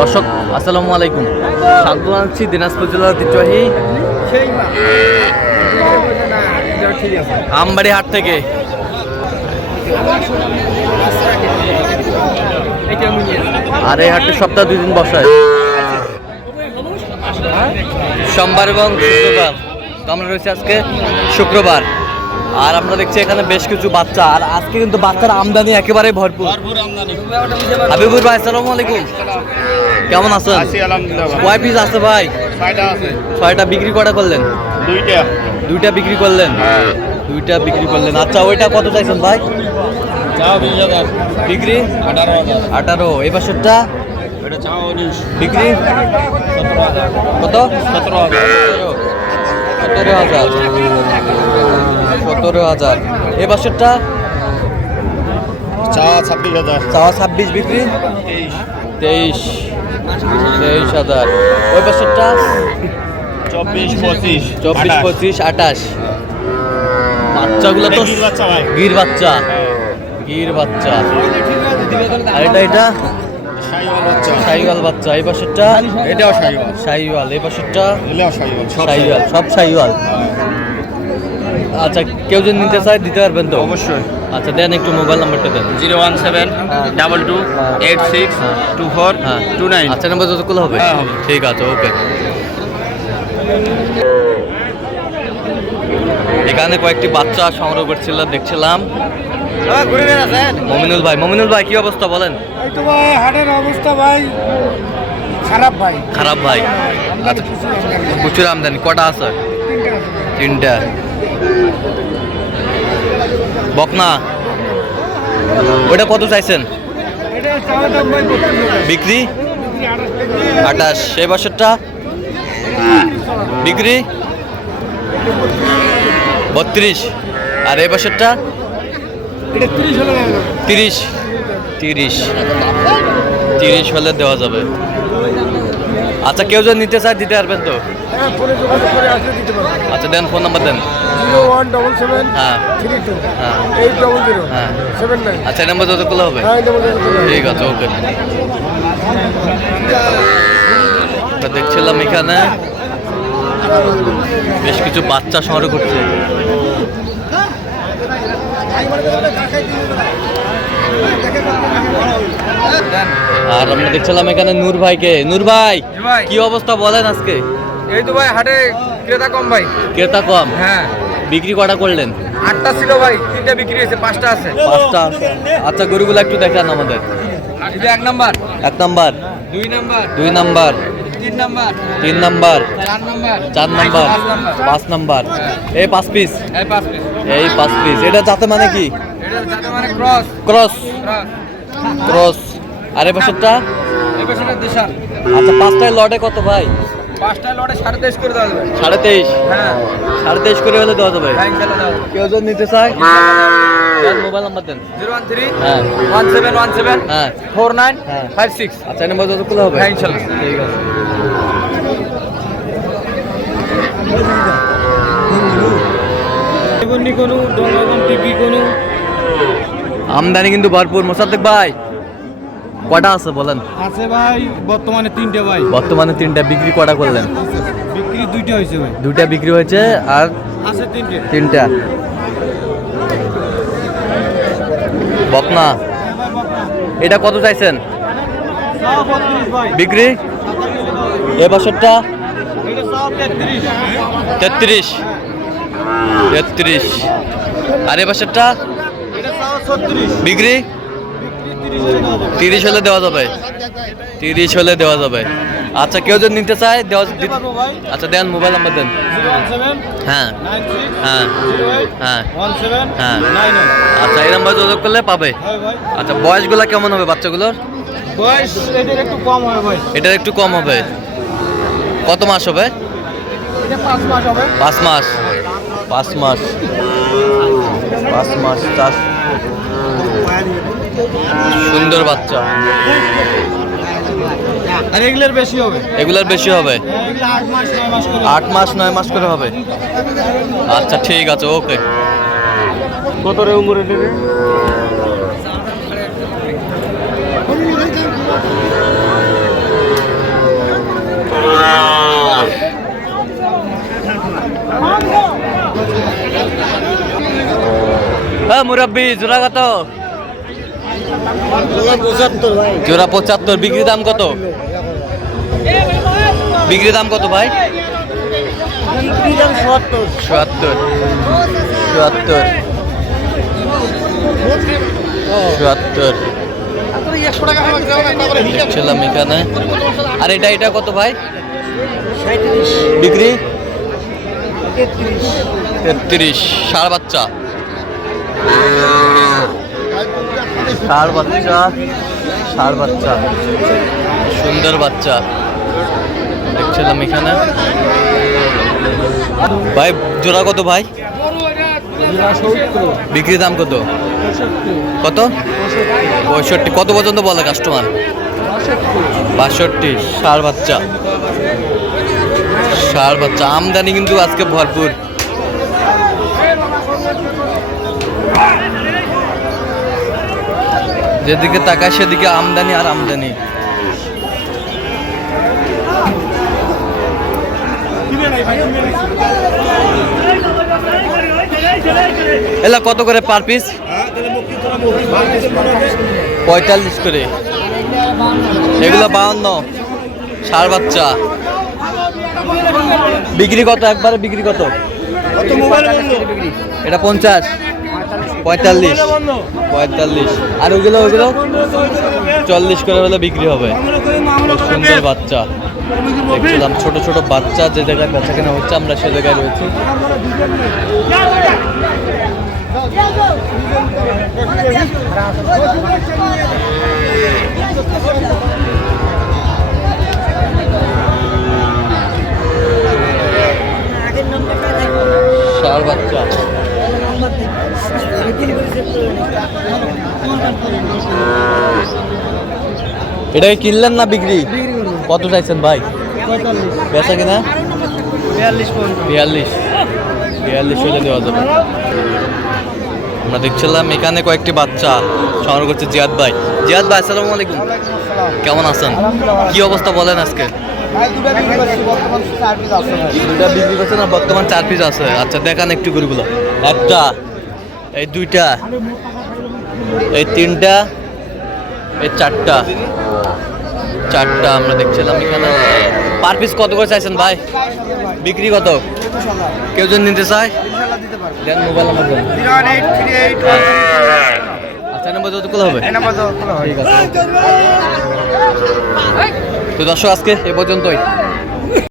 দর্শক আসসালামু আলাইকুম, স্বাগত জানাচ্ছি দিনাজপুর জেলার ঐতিহ্যবাহী আমবাড়ি হাট থেকে। আর এই হাটটি সপ্তাহে 2 দিন বসায়, সোমবার এবং শুক্রবার। তো আমরা রয়েছি আজকে শুক্রবার, আর আমরা দেখছি এখানে বেশ কিছু বাচ্চা, আর আজকে কিন্তু বাচ্চার আমদানি একেবারে ভরপুর। হাবিবুর ভাই আসসালামু আলাইকুম, কেমন আছেন? কয় পিস আছে ভাই? 6টা। বিক্রি কটা করলেন? 2টা বিক্রি করলেন। 2টা বিক্রি করলেন। আচ্ছা, ওইটা কত চাইছেন ভাই? বিক্রি 18। এই পাশেরটা বিক্রি কত? 17,000। এই পাশেরটা চাওয়া 26 বিক্রি 23,000। ওই পাশেরটা 24, 25, 28। বাচ্চাগুলো তো গির বাচ্চা। আর এটা শাহিওয়াল বাচ্চা। এই পাশেরটা এটাও শাহিওয়াল। এই পাশেরটা শাহিওয়াল। সব শাহিওয়াল। আচ্ছা, কেউ যদি নিতে চায় দিতে পারবেন তো? অবশ্যই। আচ্ছা, দেন একটু মোবাইল নাম্বারটা দেন। 01722862429। আচ্ছা, নাম্বার যতগুলো হবে? হ্যাঁ, হবে। ঠিক আছে, ওকে। এখানে কয়েকটি বাচ্চা সংগ্রহ করছিল, দেখছিলাম। মমিনুল ভাই কি অবস্থা বলেন? এই তো ভাই হাটের অবস্থা ভাই খারাপ ভাই। আচ্ছা, প্রচুর আমদানি। কটা আছে? 3টা। বকনা ওইটা কত চাইছেন? বিক্রি 28। সেই বছরটা বিক্রি 32। আর এই বছরটা 30 হলে দেওয়া যাবে। আচ্ছা, কেউ যদি নিতে চায় দিতে পারবেন তো? আচ্ছা, দেন ফোন নাম্বার দেন। 0177 হ্যাঁ 32 হ্যাঁ 800 হ্যাঁ। 79। আচ্ছা, এই নাম্বার যতগুলো হবে? ঠিক আছে, ওকে। দেখছিলাম এখানে বেশ কিছু বাচ্চা সংগ্রহ করছে। আর আমরা দেখছিলাম এখানে নূর ভাইকে। নূর ভাই কি অবস্থা বলেন আজকে? এই তো ভাই হাটে ক্রেতা কম ভাই। ক্রেতা কম? হ্যাঁ। বিক্রি কটা করলেন? 8টা ছিল ভাই, 3টা বিক্রি হয়েছে, 5টা আছে। 5টা। আচ্ছা, গরুগুলো একটু দেখান আমাদের। এটা 1 number, 1 number, 2 number, 2 number, 3 number, 3 number, 4 number, 4 number, 5 number. এই 5 পিস। এই 5 পিস। এটা যাতে মানে কি? এটা যাতে মানে ক্রস। আর এই পাশেরটা? এই পেছনে দেশাল। আচ্ছা, 5টায় লটে কত ভাই? 5টা লটে 23.5 করে দেওয়া যাবে। 23.5? হ্যাঁ 23.5 করে হলে দেওয়া যাবে। হ্যাঁ, ইনশাআল্লাহ দেওয়া যাবে। কেউ যদি নিতে চায় মোবাইল নাম্বার দেন। 013 হ্যাঁ 1717 হ্যাঁ 4956। আচ্ছা, এই নাম্বার যতগুলো হবে? হ্যাঁ, ইনশাআল্লাহ। ঠিক আছে। আমদানি কিন্তু ভরপুর। মোসাদ্দেক ভাই কটা আছে বলেন? আছে ভাই বর্তমানে 3টে ভাই। বর্তমানে 3টা। বিক্রি কটা করলেন? বিক্রি 2টা হয়েছে ভাই। 2টা বিক্রি হয়েছে, আর আছে 3টে। 3টা। বকনা এটা কত চাইছেন? 32 ভাই। বিক্রি এ বছরটা এটা সব 33। 33। আর এ বছরটা এটা সব 36। বিক্রি 30 হলে দেওয়া যাবে। 30 হলে দেওয়া যাবে। আচ্ছা, কেউ যদি নিতে চায় দেওয়া। আচ্ছা, দেন মোবাইল নাম্বার দেন। 017 হ্যাঁ 96 হ্যাঁ 08 হ্যাঁ 17 হ্যাঁ। 99। আচ্ছা, এই নাম্বার যোগাযোগ করলে পাবে। হয় ভাই। আচ্ছা, বয়সগুলো কেমন হবে বাচ্চাগুলোর? বয়স এটার একটু কম হয় ভাই। এটার একটু কম হবে। কত মাস হবে? এটা 5 মাস হবে। 5 মাস। 5 মাস 5 মাস। সুন্দর বাচ্চা। আর এগুলোর বেশি হবে। এগুলার বেশি হবে। এগুলো 8 মাস 9 মাস করে। 8 মাস 9 মাস করে হবে। আচ্ছা, ঠিক আছে, ওকে। কত রে উমরে নেবে? মুরব্বি জোড়া কত? 75 ভাই। জোড়া 75। বিক্রি দাম কত? বিক্রি দাম কত ভাই? বিক্রি দাম 70। ৭০ ৭০ ৭০ দেখছিলাম এখানে। আর এটা কত ভাই? 37। বিক্রি 33। 33। ষাঁড় বাচ্চা, ষাঁড় বাচ্চা, ষাঁড় বাচ্চা, সুন্দর বাচ্চা দেখছিলাম এখানে। ভাই জোড়া কত ভাই? বিক্রি দাম কত? কত? 65। কত পর্যন্ত বলে কাস্টমার? 62। ষাঁড় বাচ্চা, ষাঁড় বাচ্চা। আমদানি কিন্তু আজকে ভরপুর। যেদিকে তাকায় সেদিকে আমদানি আর আমদানি। এলা কত করে পার পিস? 45 করে। এগুলো 52। ষাঁড় বাচ্চা। বিক্রি কত একবারে? বিক্রি কত? এটা 50 45 45। আর ওইগুলো 40 করে হলে বিক্রি হবে। খুব সুন্দর বাচ্চা দেখছিলাম, ছোট ছোট বাচ্চা যে জায়গায় বেচা কেনা হচ্ছে আমরা সে জায়গায় রয়েছি। ষাঁড় বাচ্চা, এটা কি কিনলেন না বিক্রি? কত চাইছেন ভাই? বেচা কিনা 42 হলে দেওয়া যাবে। আমরা দেখছিলাম এখানে কয়েকটি বাচ্চা সংগ্রহ করছে জিয়াদ ভাই। জিয়াদ ভাই আসসালামু আলাইকুম, কেমন আছেন? কি অবস্থা বলেন আজকে? দুটা বিক্রি করছে না, বর্তমান 4 পিস আছে। আচ্ছা দেখান একটু গরুগুলো। একটা, এই দুইটা, এই তিনটা, এই চারটা, চারটা আমরা দেখছিলাম এখানে। পার পিস কত করে চাইছেন ভাই? বিক্রি কত? কেউ যদি নিতে চায় দেন মোবাইল নাম্বার দেন। 01838 আচ্ছা নাম্বার যতগুলো হবে ঠিক আছে। তো দর্শক আজকে এ পর্যন্তই।